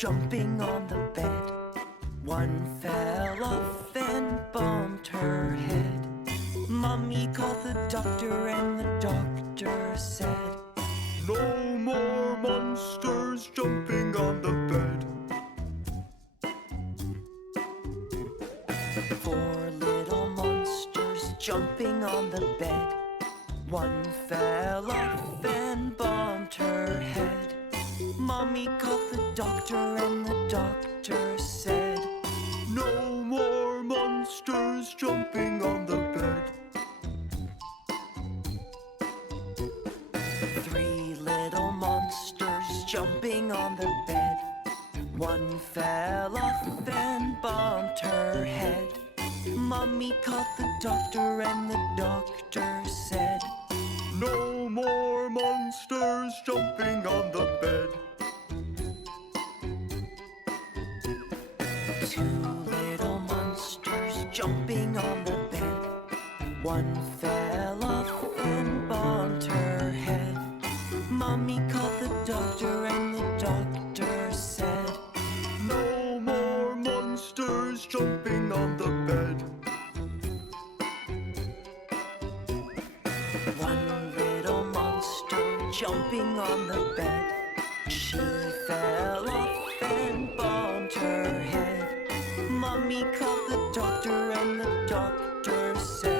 jumping on the bed. One fell off and bumped her head. Mommy called the doctor and the doctor said, "No more monsters jumping on the bed." Four little monsters jumping on the bed. One fell off and bumped her head. Mommy called the doctor and the doctor said, "No more monsters jumping on the bed." Three little monsters jumping on the bed. One fell off and bumped her head. Mommy called the doctor and the doctor said, "No more monsters jumping on the bed." Two little monsters jumping on the bed. One fell off and bumped her head. Mommy called the doctor and the doctor said, "No more monsters jumping on the bed." One little monster jumping on the bed. She fell off and bumped her head. Mommy called the doctor and the doctor said,